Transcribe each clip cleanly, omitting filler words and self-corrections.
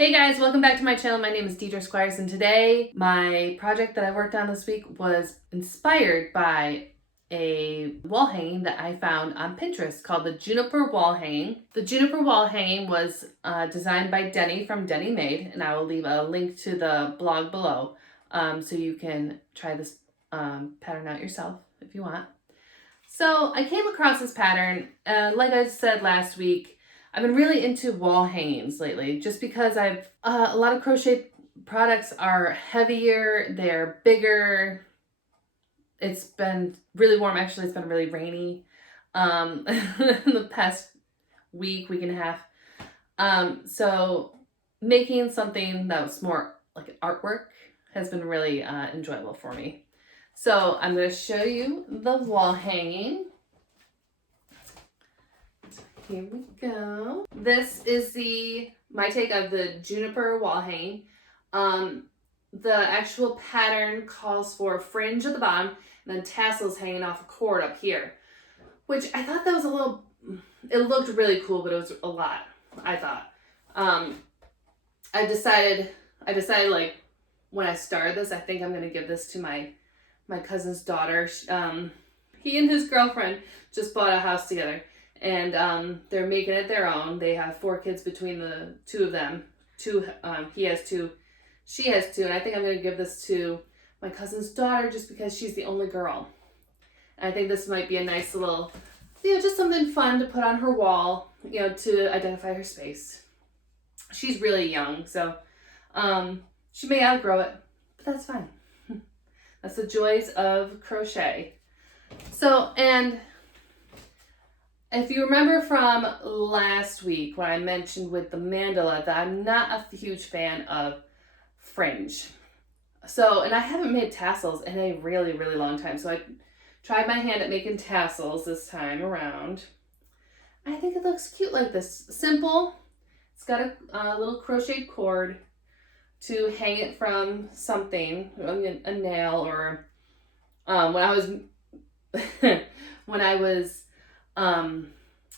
Hey guys, welcome back to my channel. My name is Deidre Squires, and today my project that I worked on this week was inspired by a wall hanging that I found on Pinterest called the Juniper Wall Hanging. The Juniper Wall Hanging was designed by Deni from DeniMade, and I will leave a link to the blog below so you can try this pattern out yourself if you want. So I came across this pattern, like I said last week, I've been really into wall hangings lately just because a lot of crochet products are heavier, they're bigger. It's been really warm. Actually, it's been really rainy in the past week and a half. So making something that was more like artwork has been really enjoyable for me. So I'm going to show you the wall hanging. Here we go. This is my take of the Juniper Wall Hanging. The actual pattern calls for fringe at the bottom and then tassels hanging off a cord up here, which I thought that was it looked really cool, but it was a lot, I thought. I decided like when I started this, I think I'm going to give this to my cousin's daughter. He and his girlfriend just bought a house together. And they're making it their own. They have 4 kids between the two of them. He has 2, she has 2, and I think I'm going to give this to my cousin's daughter just because she's the only girl. And I think this might be a nice little, just something fun to put on her wall, to identify her space. She's really young, so she may outgrow it, but that's fine. That's the joys of crochet. So, and if you remember from last week when I mentioned with the mandala that I'm not a huge fan of fringe. So, and I haven't made tassels in a really, really long time. So I tried my hand at making tassels this time around. I think it looks cute like this. Simple. It's got a little crocheted cord to hang it from something, a nail, or when I was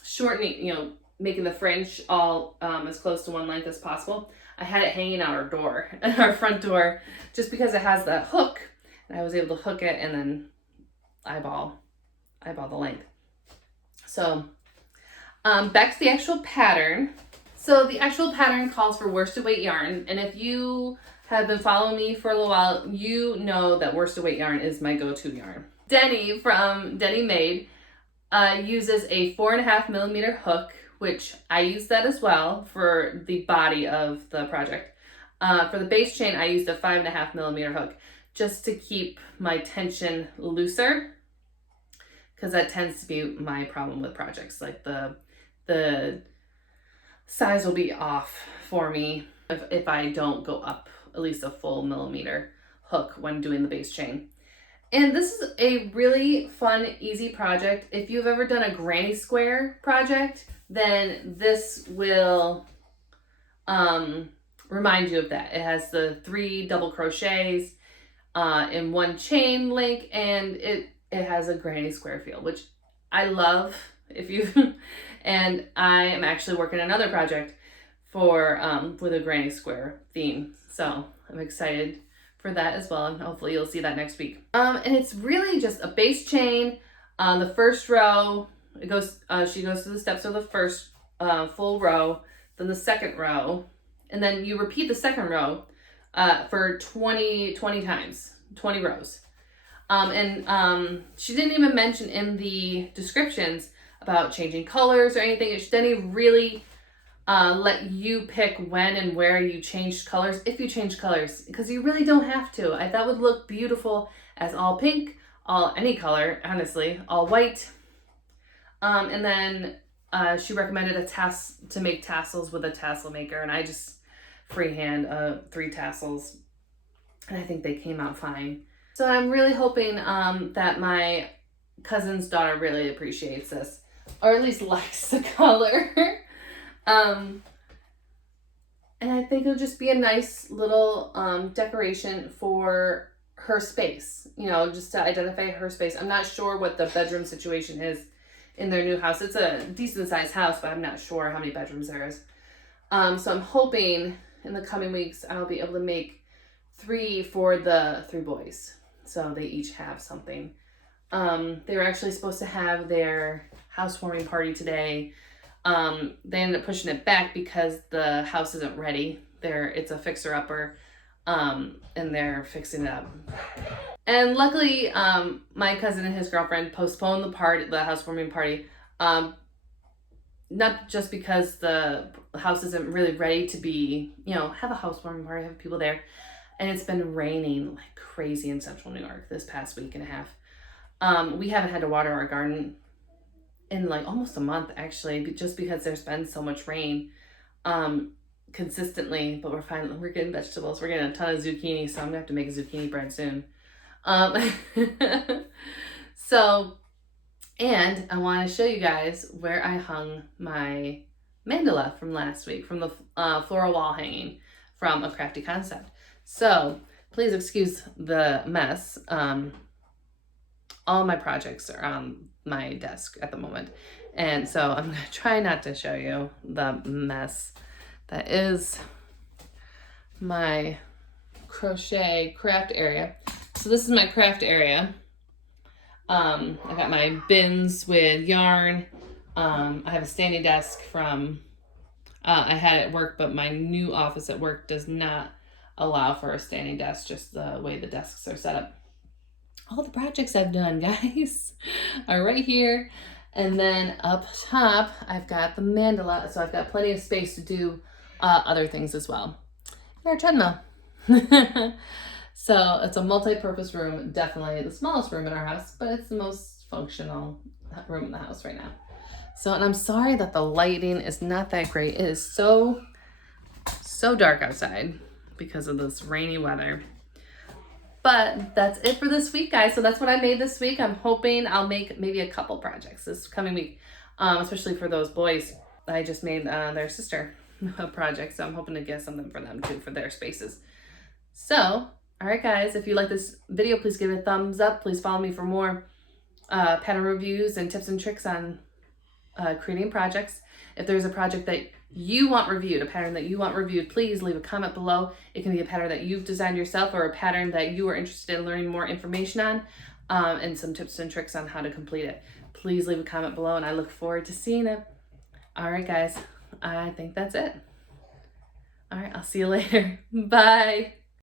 shortening, making the fringe all as close to one length as possible, I had it hanging out our front door, just because it has that hook, and I was able to hook it and then eyeball the length. So back to the actual pattern. So the actual pattern calls for worsted weight yarn, and if you have been following me for a little while, you know that worsted weight yarn is my go-to yarn. Deni from DeniMade uses a 4.5mm hook, which I use that as well for the body of the project. For the base chain, I used a 5.5mm hook just to keep my tension looser, because that tends to be my problem with projects. Like the size will be off for me if I don't go up at least a full millimeter hook when doing the base chain. And this is a really fun, easy project. If you've ever done a granny square project, then this will remind you of that. It has the 3 double crochets in 1 chain link, and it has a granny square feel, which I love. And I am actually working another project with a granny square theme, so I'm excited for that as well, and hopefully you'll see that next week. And it's really just a base chain. The first row, she goes through the steps of the first full row, then the second row, and then you repeat the second row for 20 times, 20 rows. She didn't even mention in the descriptions about changing colors or anything. Deni really let you pick when and where you changed colors, if you change colors, because you really don't have to. That would look beautiful as all pink, any color, honestly, all white. And then she recommended to make tassels with a tassel maker, and I just freehand 3 tassels, and I think they came out fine. So I'm really hoping that my cousin's daughter really appreciates this, or at least likes the color. And I think it'll just be a nice little decoration for her space, just to identify her space. I'm not sure what the bedroom situation is in their new house. It's a decent sized house, but I'm not sure how many bedrooms there is. So I'm hoping in the coming weeks, I'll be able to make 3 for the 3 boys. So they each have something. They were actually supposed to have their housewarming party today. They ended up pushing it back because the house isn't ready. It's a fixer-upper, and they're fixing it up. And luckily, my cousin and his girlfriend postponed the housewarming party. Not just because the house isn't really ready to be, have a housewarming party, have people there. And it's been raining like crazy in central New York this past week and a half. We haven't had to water our garden in like almost a month, actually, just because there's been so much rain consistently. But we're getting vegetables. We're getting a ton of zucchini, so I'm gonna have to make a zucchini bread soon. And I want to show you guys where I hung my mandala from last week, from the floral wall hanging from A Crafty Concept. So please excuse the mess. All my projects are on my desk at the moment. And so I'm going to try not to show you the mess that is my crochet craft area. So this is my craft area. I got my bins with yarn. I have a standing desk from, I had it at work, but my new office at work does not allow for a standing desk, just the way the desks are set up. All the projects I've done, guys, are right here. And then up top, I've got the mandala, so I've got plenty of space to do other things as well. And our treadmill. So it's a multi-purpose room, definitely the smallest room in our house, but it's the most functional room in the house right now. So, and I'm sorry that the lighting is not that great. It is so dark outside because of this rainy weather. But that's it for this week, guys. So that's what I made this week. I'm hoping I'll make maybe a couple projects this coming week, especially for those boys. I just made their sister a project, so I'm hoping to get something for them too, for their spaces. So, all right, guys, if you like this video, please give it a thumbs up. Please follow me for more pattern reviews and tips and tricks on creating projects. If there's a project that you want reviewed, a pattern that you want reviewed, please leave a comment below. It can be a pattern that you've designed yourself or a pattern that you are interested in learning more information on, and some tips and tricks on how to complete it. Please leave a comment below, and I look forward to seeing it. All right, guys, I think that's it. All right, I'll see you later. Bye.